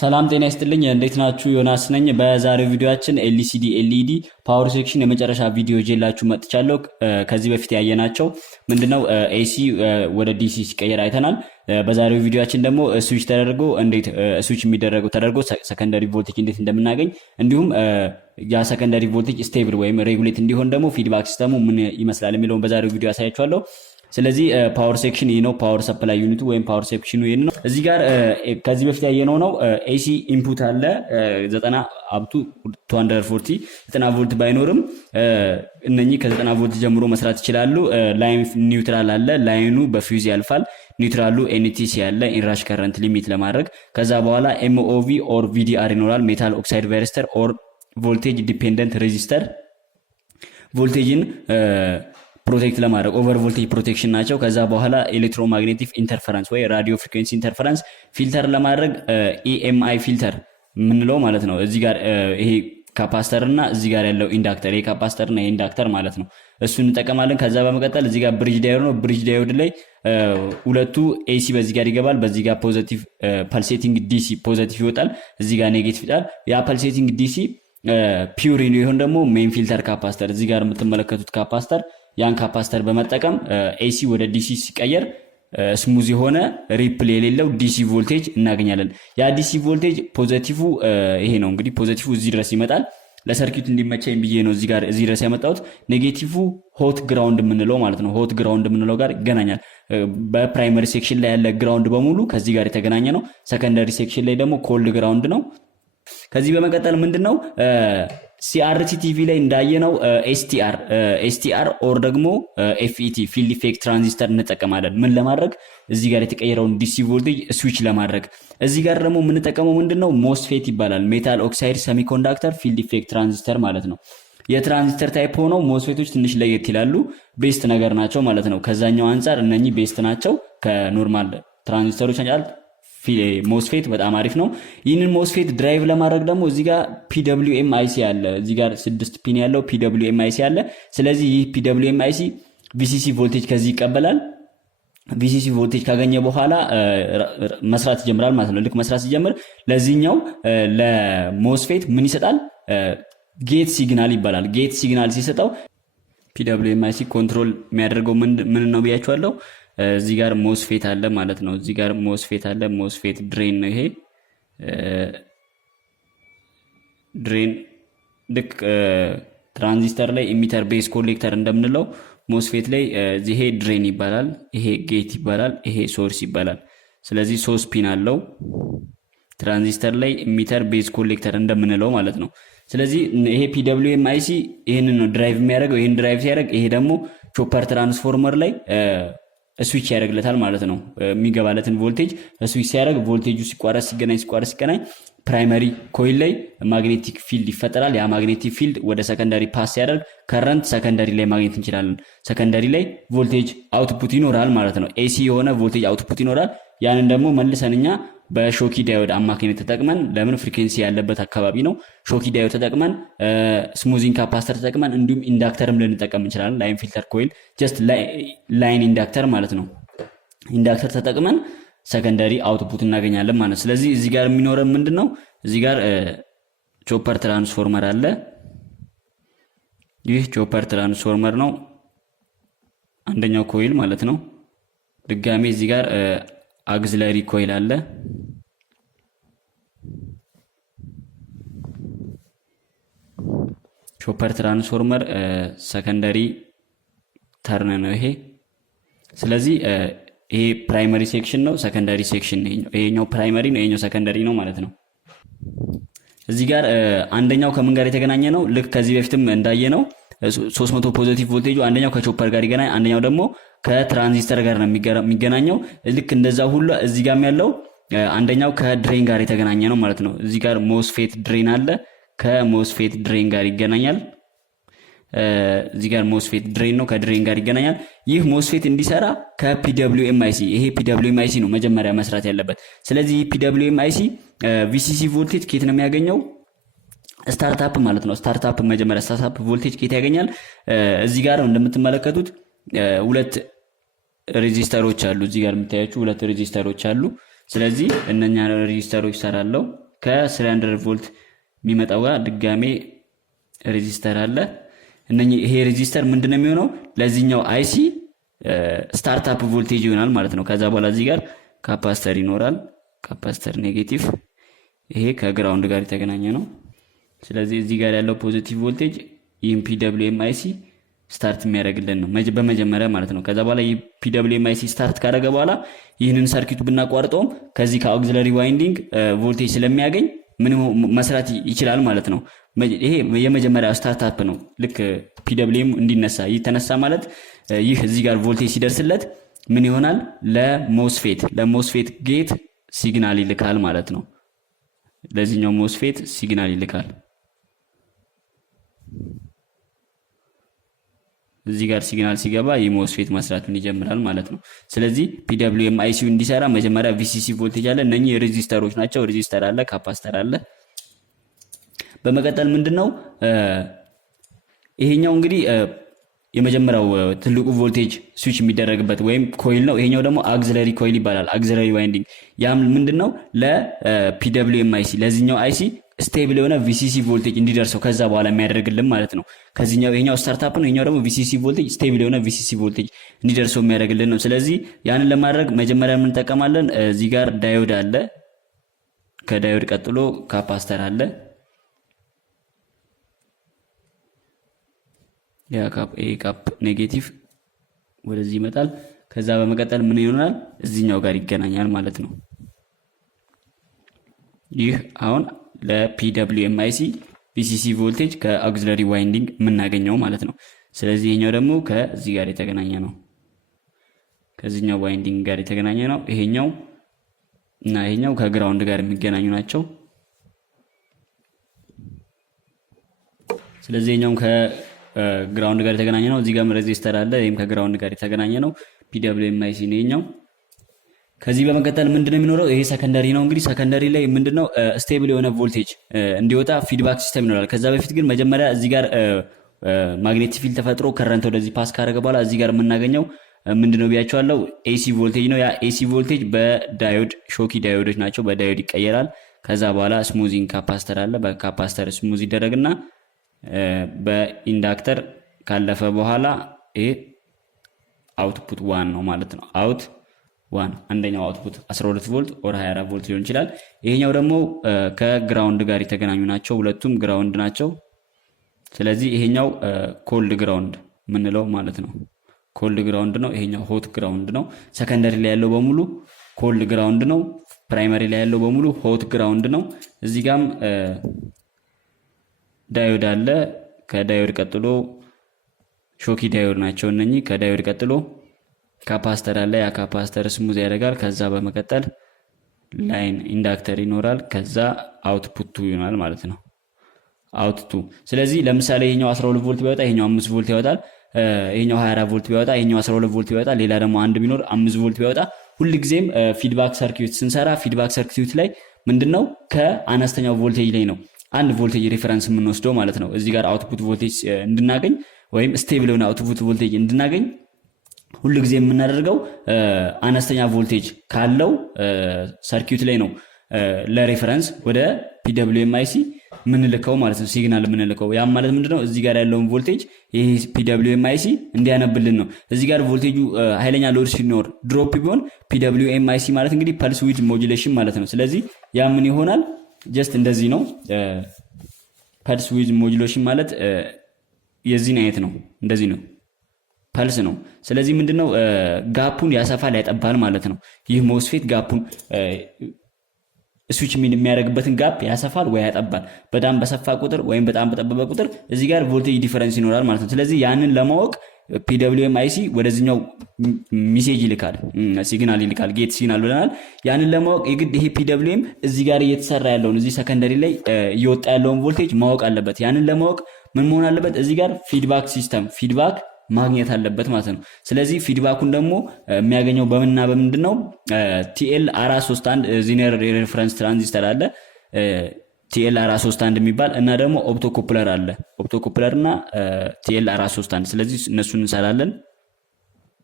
ሰላም ጤና ይስጥልኝ እንዴት ናችሁ? ዮናስ ነኝ። በዛሬው ቪዲዮአችን ኤልሲዲ ኤልኢዲ ፓወር ሴክሽን የመጨረሻ ቪዲዮ ይዤላችሁ መጥቻለሁ። ከዚህ በፊት ያየናቸው ምንድነው ኤሲ ወደ ዲሲ ሲቀየር አይተናል። በዛሬው ቪዲዮአችን ደግሞ ስዊች ተደርጎ እንዴት ስዊች የሚደረገው ተደርጎ ሰከንደሪ ቮልቴጅ እንዴት እንደምናገኝ እንዲሁም ያ ሰከንደሪ ቮልቴጅ ስቴብል ወይም ሬጉሌት እንዲሆን ደግሞ ፊድባክ ሲስተሙ ምን ይመስላል የሚለውን በዛሬው ቪዲዮ አሳያችኋለሁ። ስለዚህ ፓወር ሴክሽን ይሄ ነው። ፓወር ሰፕላይ ዩኒቱ ወይም ፓወር ሴክሽኑ ይሄ ነው። እዚህ ጋር ከዚህ በፊት ያየነው ነው ኤሲ ኢንፑት አለ 90 አፕቱ 240 90 ቮልት ባይኖርም እነኚህ ከ90 ቮልት ጀምሮ መስራት ይችላሉ። ላይን ኒውትራል አለ። ላይኑ በፊውዝ ያልፋል። ኒውትራሉ ኤንቲሲ ያለ ኢንራሽ ከረንት ሊሚት ለማድረግ ከዛ በኋላ ኤምኦቪ ኦር ቪዲአር ይኖራል። ሜታል ኦክሳይድ ቫይረስተር ኦር ቮልቴጅ ዲፔንደንት ሬዚስተር ቮልቴጅን ፕሮቴክት ለማድረግ ኦቨር ቮልቴጅ ፕሮቴክሽን ናቸው። ከዛ በኋላ ኤሌክትሮማግኔቲክ ኢንተርፈረንስ ወይ ራዲዮ ፍሪኩዌንሲ ኢንተርፈረንስ ፊልተር ለማድረግ ኢኤምአይ ፊልተር ምንለው ማለት ነው። እዚህ ጋር ይሄ ካፓስተር እና እዚህ ጋር ያለው ኢንዳክተር ይሄ ካፓስተር እና ኢንዳክተር ማለት ነው። እሱን እንጠቀማለን። ከዛ በመቀጠል እዚህ ጋር ብሪጅ ዳዮድ ነው። ብሪጅ ዳዮድ ላይ ሁለቱ ኤሲ በዚህ ጋር ይገባል። በዚህ ጋር ፖዚቲቭ ፐልሴቲንግ ዲሲ ፖዚቲቭ ይወጣል። እዚህ ጋር ኔጌቲቭ ይወጣል። ያ ፐልሴቲንግ ዲሲ ፒውር ይሁን ደግሞ ሜን ፊልተር ካፓስተር እዚህ ጋር የምትመለከቱት ካፓስተር ያን ካፓስተር በመጠቀም ኤሲ ወደ ዲሲ ሲቀየር ስሙዝ የሆነ ሪፕል የሌለው ዲሲ ቮልቴጅ እናገኛለን። ያ ዲሲ ቮልቴጅ ፖዚቲቭ ይሄ ነው። እንግዲህ ፖዚቲቭ እዚህ ድረስ ይመጣል። ለሰርኪት እንዲመቸኝ ብዬ ነው እዚህ ጋር እዚህ ድረስ ያመጣሁት። ኔጌቲቭ ሆት ግራውንድ የምንለው ማለት ነው። ሆት ግራውንድ የምንለው ጋር ይገናኛል። በፕራይመሪ ሴክሽን ላይ ያለ ግራውንድ በሙሉ ከዚህ ጋር የተገናኘ ነው። ሰከንደሪ ሴክሽን ላይ ደግሞ ኮልድ ግራውንድ ነው። ከዚህ በመቀጠል ምንድነው ሲአርቲ ቲቪ ላይ እንዳየነው ኤስቲአር ኦር ደግሞ ኤፍኢቲ ፊልድ ኢፌክት ትራንዚስተር እንጠቀማለን። ምን ለማድረግ እዚህ ጋር የተቀየረውን ዲሲ ቮልቴጅ ስዊች ለማድረግ። እዚህ ጋር ደግሞ የምንጠቀመው ምንድነው ሞስፌት ይባላል። ሜታል ኦክሳይድ ሰሚኮንዳክተር ፊልድ ኢፌክት ትራንዚስተር ማለት ነው። የትራንዚስተር ታይፕ ሆነው ሞስፌቶች ትንሽ ለየት ይላሉ። ቤስት ነገር ናቸው ማለት ነው። ከዛኛው አንፃር እነኚህ ቤስት ናቸው ከኖርማል ትራንዚስተሮች አንፃር ሞስፌት በጣም አሪፍ ነው። ይህንን ሞስፌት ድራይቭ ለማድረግ ደግሞ እዚህ ጋር ፒደብሊውኤም አይሲ አለ። እዚህ ጋር 6 ፒን ያለው ፒደብሊውኤም አይሲ አለ። ስለዚህ ይህ ፒደብሊውኤም አይሲ ቪሲሲ ቮልቴጅ ከዚህ ይቀበላል። ቪሲሲ ቮልቴጅ ካገኘ በኋላ መስራት ይጀምራል ማለት ነው። ልክ መስራት ሲጀምር ለዚህኛው ለሞስፌት ምን ይሰጣል? ጌት ሲግናል ይባላል። ጌት ሲግናል ሲሰጠው ፒደብሊውኤም አይሲ ኮንትሮል የሚያደርገው ምን ነው ብያችኋለሁ። እዚህ ጋር ሞስፌት አለ ማለት ነው። እዚህ ጋር ሞስፌት አለ። ሞስፌት ድሬን ነው። ይሄ ድሬን ልክ ትራንዚስተር ላይ ኢሚተር ቤዝ ኮሌክተር እንደምንለው ሞስፌት ላይ ይሄ ድሬን ይባላል፣ ይሄ ጌት ይባላል፣ ይሄ ሶርስ ይባላል። ስለዚህ 3 ፒን አለው ትራንዚስተር ላይ ኢሚተር ቤዝ ኮሌክተር እንደምንለው ማለት ነው። ስለዚህ ይሄ ፒደብሊውኤም አይሲ ይሄንን ነው ድራይቭ የሚያደርገው። ይሄን ድራይቭ ሲያደርግ ይሄ ደግሞ ቾፐር ትራንስፎርመር ላይ ስዊች ያደርግለታል ማለት ነው። የሚገባለትን ቮልቴጅ ስዊች ሲያደርግ ቮልቴጁ ሲቋረጥ ሲገናኝ ፕራይመሪ ኮይል ላይ ማግኔቲክ ፊልድ ይፈጠራል። ያ ማግኔቲክ ፊልድ ወደ ሰከንደሪ ፓስ ሲያደርግ ከረንት ሰከንደሪ ላይ ማግኘት እንችላለን። ሰከንደሪ ላይ ቮልቴጅ አውትፑት ይኖራል ማለት ነው። ኤሲ የሆነ ቮልቴጅ አውትፑት ይኖራል። ያንን ደግሞ መልሰን እኛ በሾኪ ዳዮድ አማካኝነት ተጠቅመን ለምን ፍሪኩዌንሲ ያለበት አካባቢ ነው ሾኪ ዳዮድ ተጠቅመን ስሙዚንግ ካፓስተር ተጠቅመን እንዲሁም ኢንዳክተርም ልንጠቀም እንችላለን። ላይን ፊልተር ኮይል ጀስት ላይን ኢንዳክተር ማለት ነው። ኢንዳክተር ተጠቅመን ሰከንደሪ አውትፑት እናገኛለን ማለት ነው። ስለዚህ እዚህ ጋር የሚኖረን ምንድነው? እዚህ ጋር ቾፐር ትራንስፎርመር አለ። ይህ ቾፐር ትራንስፎርመር ነው፣ አንደኛው ኮይል ማለት ነው። ድጋሜ እዚህ ጋር አግዚለሪ ኮይል አለ። ቾፐር ትራንስፎርመር ሰከንደሪ ተርን ነው ይሄ። ስለዚህ ይሄ ፕራይመሪ ሴክሽን ነው፣ ሰከንደሪ ሴክሽን ነው። ይሄኛው ፕራይመሪ ነው፣ ይሄኛው ሰከንደሪ ነው ማለት ነው። እዚህ ጋር አንደኛው ከምን ጋር የተገናኘ ነው? ልክ ከዚህ በፊትም እንዳየነው 300 ፖዚቲቭ ቮልቴጁ አንደኛው ከቾፐር ጋር ይገናኝ፣ አንደኛው ደግሞ ከትራንዚስተር ጋር ነው የሚገናኘው። ልክ እንደዛ ሁሉ እዚህ ጋርም ያለው አንደኛው ከድሬን ጋር የተገናኘ ነው ማለት ነው። እዚህ ጋር ሞስፌት ድሬን አለ፣ ከሞስፌት ድሬን ጋር ይገናኛል። እዚህ ጋር ሞስፌት ድሬን ነው፣ ከድሬን ጋር ይገናኛል። ይህ ሞስፌት እንዲሰራ ከፒደብሊውኤም አይሲ ይሄ ፒደብሊውኤም አይሲ ነው መጀመሪያ መስራት ያለበት። ስለዚህ ፒደብሊውኤም አይሲ ቪሲሲ ቮልቴጅ ከየት ነው የሚያገኘው? ስታርታፕ ማለት ነው። ስታርታፕ መጀመሪያ ስታርታፕ ቮልቴጅ ከየት ያገኛል? እዚህ ጋር እንደምትመለከቱት ሁለት ሬዚስተሮች አሉ። እዚህ ጋር የምታያችሁ ሁለት ሬዚስተሮች አሉ። ስለዚህ እነኛ ሬዚስተሮች ሰራለው ከ300 ቮልት የሚመጣው ጋር ድጋሜ ሬዚስተር አለ። ይሄ ሬዚስተር ምንድነው የሚሆነው ለዚህኛው አይሲ ስታርታፕ ቮልቴጅ ይሆናል ማለት ነው። ከዛ በኋላ እዚህ ጋር ካፓስተር ይኖራል። ካፓስተር ኔጌቲቭ፣ ይሄ ከግራውንድ ጋር የተገናኘ ነው። ስለዚህ እዚህ ጋር ያለው ፖዚቲቭ ቮልቴጅ ይህም PWM IC ስታርት የሚያደርግልን ነው በመጀመሪያ ማለት ነው። ከዛ በኋላ ይህ PWM IC ስታርት ካደረገ በኋላ ይህንን ሰርኪት ብናቋርጠውም ከዚህ ከአውክሲለሪ ዋይንዲንግ ቮልቴጅ ስለሚያገኝ ምን መስራት ይችላል ማለት ነው። ይሄ የመጀመሪያ ስታርታፕ ነው። ልክ PWM እንዲነሳ ይተነሳ ማለት ይህ እዚህ ጋር ቮልቴጅ ሲደርስለት ምን ይሆናል? ለሞስፌት ጌት ሲግናል ይልካል ማለት ነው። ለዚህኛው ሞስፌት ሲግናል ይልካል። እዚህ ጋር ሲግናል ሲገባ የሞስፌት መስራቱን ይጀምራል ማለት ነው። ስለዚህ PWM IC እንዲሰራ መጀመሪያ VCC ቮልቴጅ አለ። እነኚህ ሬዚስተሮች ናቸው። ሬዚስተር አለ፣ ካፓስተር አለ። በመቀጠል ምንድነው ይሄኛው እንግዲህ የመጀመሪያው ትልቁ ቮልቴጅ ስዊች የሚደረግበት ወይም ኮይል ነው። ይሄኛው ደግሞ አክሲለሪ ኮይል ይባላል። አክሲለሪ ዋይንዲንግ ያም ምንድነው ለPWM IC ለዚህኛው IC ስቴብል የሆነ VCC ቮልቴጅ እንዲደርሰው ከዛ በኋላ የሚያደርግልን ማለት ነው። ከዚህኛው ይሄኛው ስታርታፕ ነው። ይሄኛው ደግሞ VCC ቮልቴጅ ስቴብል የሆነ VCC ቮልቴጅ እንዲደርሰው የሚያደርግልን ነው። ስለዚህ ያንን ለማድረግ መጀመሪያ ምን እንጠቀማለን? እዚህ ጋር ዳዮድ አለ። ከዳዮድ ቀጥሎ ካፓስተር አለ። ያ ካፕ ኔጌቲቭ ወደዚህ ይመጣል። ከዛ በመቀጠል ምን ይሆናል? እዚህኛው ጋር ይገናኛል ማለት ነው። ይህ አሁን ለPWM IC VCC ቮልቴጅ ከአክሲለሪ ዋይንዲንግ የምናገኘው ማለት ነው። ስለዚህ ይሄኛው ደግሞ ከዚህ ጋር የተገናኘ ነው። ከዚህኛው ዋይንዲንግ ጋር የተገናኘ ነው። ይሄኛው እና ይሄኛው ከግራውንድ ጋር የሚገናኙ ናቸው። ስለዚህ ይሄኛው ከግራውንድ ጋር የተገናኘ ነው። እዚህ ጋር ሬዚስተር አለ። ይሄም ከግራውንድ ጋር የተገናኘ ነው። PWM IC ነው ይሄኛው። ከዚህ በመቀጠል ምንድነው የሚኖረው? ይሄ ሰከንደሪ ነው። እንግዲህ ሰከንደሪ ላይ ምንድነው ስቴብል የሆነ ቮልቴጅ እንዲወጣ ፊድባክ ሲስተም ይኖራል። ከዛ በፊት ግን መጀመሪያ እዚህ ጋር ማግኔቲክ ፊልድ ተፈጥሮ ከረንት ወደዚህ ፓስ ካደረገ በኋላ እዚህ ጋር የምናገኘው ምንድነው ብያቸዋለሁ? AC ቮልቴጅ ነው። ያ AC ቮልቴጅ በዳዮድ ሾኪ ዳዮዶች ናቸው። በዳዮድ ይቀየራል። ከዛ በኋላ ስሙዚንግ ካፓስተር አለ። በካፓስተር ስሙዝ ይደረግና በኢንዳክተር ካለፈ በኋላ ይሄ አውትፑት 1 ነው ማለት ነው። አውት 1 አንደኛው አውትፑት 12 ቮልት ኦር 24 ቮልት ሊሆን ይችላል። ይሄኛው ደግሞ ከግራውንድ ጋር የተገናኙ ናቸው። ሁለቱም ግራውንድ ናቸው። ስለዚህ ይሄኛው ኮልድ ግራውንድ ምንለው ማለት ነው። ኮልድ ግራውንድ ነው። ይሄኛው ሆት ግራውንድ ነው። ሰከንደሪ ላይ ያለው በሙሉ ኮልድ ግራውንድ ነው። ፕራይመሪ ላይ ያለው በሙሉ ሆት ግራውንድ ነው። እዚህ ጋም ዳዮድ አለ። ከዳዮድ ቀጥሎ ሾኪ ዳዮድ ናቸው እነኚህ። ከዳዮድ ቀጥሎ ካፓስተር አለ። ያ ካፓስተር ስሙዝ ያደርጋል። ከዛ በመቀጠል ላይን ኢንዳክተር ይኖራል። ከዛ አውትፑት ይሆናል ማለት ነው። አውትፑት። ስለዚህ ለምሳሌ ይሄኛው 12 ቮልት ቢወጣ ይሄኛው 5 ቮልት ይወጣል። ይሄኛው 24 ቮልት ቢወጣ ይሄኛው 12 ቮልት ይወጣል። ሌላ ደግሞ አንድ ቢኖር 5 ቮልት ቢወጣ ሁልጊዜም ፊድባክ ሰርኪዩት ስንሰራ ፊድባክ ሰርኪዩት ላይ ምንድነው ከአነስተኛው ቮልቴጅ ላይ ነው አንድ ቮልቴጅ ሪፈረንስ የምንወስደው ማለት ነው። እዚህ ጋር አውትፑት ቮልቴጅ እንድናገኝ ወይም ስቴብል የሆነ አውትፑት ቮልቴጅ እንድናገኝ ሁሉ ጊዜ የምናደርገው አነስተኛ ቮልቴጅ ካለው ሰርኪዩት ላይ ነው ለሬፈረንስ ወደ PWM IC ምንልከው ማለት ነው። ሲግናል ምንልከው ያ ማለት ምንድነው? እዚህ ጋር ያለውን ቮልቴጅ ይሄ PWM IC እንዲያነብልን ነው። እዚህ ጋር ቮልቴጁ ኃይለኛ ሎድ ሲኖር ድሮፕ ቢሆን PWM IC ማለት እንግዲህ ፐልስ ዊድ ሞጁሌሽን ማለት ነው። ስለዚህ ያ ምን ይሆናል? ጀስት እንደዚህ ነው። ፐልስ ዊድ ሞጁሌሽን ማለት የዚህን አይነት ነው። እንደዚህ ነው። ፐልስ ነው። ስለዚህ ምንድነው ጋፑን ያሰፋል ያጠባል ማለት ነው። ይህ ሞስፌት ጋፑን ስዊች የሚያደርግበትን ጋፕ ያሰፋል ወይ ያጠባል። በጣም በሰፋ ቁጥር ወይም በጣም በጠበበ ቁጥር እዚህ ጋር ቮልቴጅ ዲፈረንስ ይኖራል ማለት ነው። ስለዚህ ያንን ለማወቅ PWM IC ወደዚህኛው ሜሴጅ ይልካል፣ ሲግናል ይልካል፣ ጌት ሲግናል ብለናል። ያንን ለማወቅ የግድ ይሄ PWM እዚህ ጋር እየተሰራ ያለውን እዚህ ሰከንደሪ ላይ እየወጣ ያለውን ቮልቴጅ ማወቅ አለበት። ያንን ለማወቅ ምን መሆን አለበት? እዚህ ጋር ፊድባክ ሲስተም ፊድባክ ማግኘት አለበት ማለት ነው። ስለዚህ ፊድባኩን ደግሞ የሚያገኘው በምንና በምንድነው? TL431 ዚነር ሬፈረንስ ትራንዚስተር አለ TL431 የሚባል እና ደግሞ ኦፕቶኮፕለር አለ። ኦፕቶኮፕለር እና TL431 ስለዚህ እነሱን እንሰራለን።